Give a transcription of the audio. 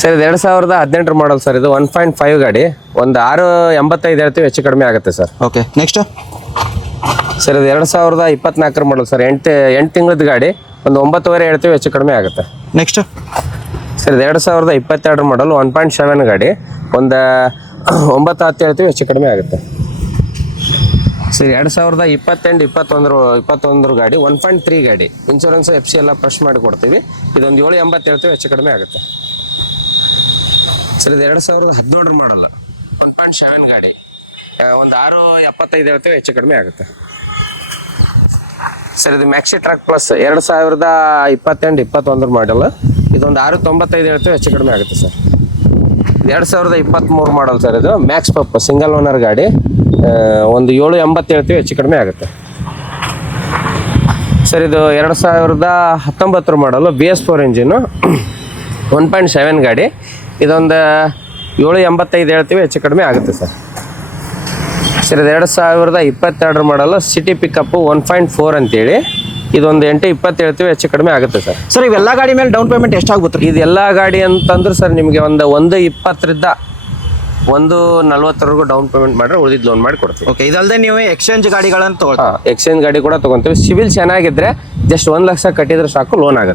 Sir ಇದು 2018 model sir. ಇದು 1.5 ಗಾಡಿ, ಒಂದು 685 ಹೇಳ್ತೀವಿ, ಹೆಚ್ಚು ಕಡಿಮೆ ಆಗುತ್ತೆ ಸರ್. ಓಕೆ, ನೆಕ್ಸ್ಟ್ ಸರ್ ಇದು 2024 ಮಾಡಲ್ ಸರ್. 8 ತಿಂಗಳದ ಗಾಡಿ, ಒಂದು 9.5 ಹೇಳ್ತೀವಿ, ಹೆಚ್ಚು ಕಡಿಮೆ ಆಗುತ್ತೆ. ನೆಕ್ಸ್ಟ್ ಸರ್ ಇದು 2022 ಮಾಡಲ್ 1.7 ಗಾಡಿ, ಒಂದು 9-10 ಹೇಳ್ತೀವಿ, ಹೆಚ್ಚು ಕಡಿಮೆ ಆಗುತ್ತೆ. ಸರ್ 2021 ಗಾಡಿ 1.3 ಗಾಡಿ, ಇನ್ಶೂರೆನ್ಸ್ FC ಎಲ್ಲ ಫ್ರೆಶ್ ಮಾಡಿ ಕೊಡ್ತೀವಿ. ಇದೊಂದು 780 ಹೇಳ್ತೀವಿ, ಹೆಚ್ಚು ಕಡಿಮೆ ಆಗುತ್ತೆ. ಸರ್ ಇದು 2017 ಮಾಡಲ್ಲ 1.7 ಗಾಡಿ, ಒಂದು 675 ಹೇಳ್ತೀವಿ, ಹೆಚ್ಚು ಕಡಿಮೆ ಆಗುತ್ತೆ. ಸರ್ ಇದು ಮ್ಯಾಕ್ಸಿ ಟ್ರಕ್ ಪ್ಲಸ್ 2021 ಮಾಡಲ್, ಇದೊಂದು 695 ಹೇಳ್ತೀವಿ, ಹೆಚ್ಚು ಕಡಿಮೆ ಆಗುತ್ತೆ ಸರ್. 2023 model sir. ಇದು ಮ್ಯಾಕ್ಸ್ ಪಪ್ ಸಿಂಗಲ್ ಓನರ್ ಗಾಡಿ, ಒಂದು 780 ಹೇಳ್ತೀವಿ, ಹೆಚ್ಚು ಕಡಿಮೆ ಆಗುತ್ತೆ. ಸರ್ ಇದು 2019 ಮಾಡಲು BS4 ಇಂಜಿನು 1.7 ಗಾಡಿ, ಇದೊಂದು 785 ಹೇಳ್ತೀವಿ, ಹೆಚ್ಚು ಕಡಿಮೆ ಆಗುತ್ತೆ ಸರ್. ಸರ್ ಇದು 2022 ಮಾಡಲು ಸಿಟಿ ಪಿಕಪ್ಪು 1.4 ಅಂತೇಳಿ, ಇದೊಂದು 820 ಹೇಳ್ತೀವಿ, ಹೆಚ್ಚು ಕಡಿಮೆ ಆಗುತ್ತೆ ಸರ್. ಸರ್ ಇವೆಲ್ಲ ಗಾಡಿ ಮೇಲೆ ಡೌನ್ ಪೇಮೆಂಟ್ ಎಷ್ಟಾಗುತ್ತೆ? ಇದೆಲ್ಲ ಗಾಡಿ ಅಂತಂದ್ರೆ ಸರ್ ನಿಮಗೆ ಒಂದು 120ರಿಂದ 140 ಡೌನ್ ಪೇಮೆಂಟ್ ಮಾಡಿದ್ರೆ ಉಳಿದಿದ್ದು ಲೋನ್ ಮಾಡಿ ಕೊಡ್ತೀವಿ. ಓಕೆ, ಇದಲ್ಲದೆ ನೀವು ಎಕ್ಸ್ಚೇಂಜ್ ಗಾಡಿಗಳನ್ನು ತಗೊಳ್ತೀವಿ? ಎಕ್ಸ್ಚೇಂಜ್ ಗಾಡಿ ಕೂಡ ತೊಗೊತೀವಿ. ಸಿವಿಲ್ ಚೆನ್ನಾಗಿದ್ರೆ ಜಸ್ಟ್ 1 ಲಕ್ಷ ಕಟ್ಟಿದ್ರೆ ಸಾಕು, ಲೋನ್ ಆಗುತ್ತೆ.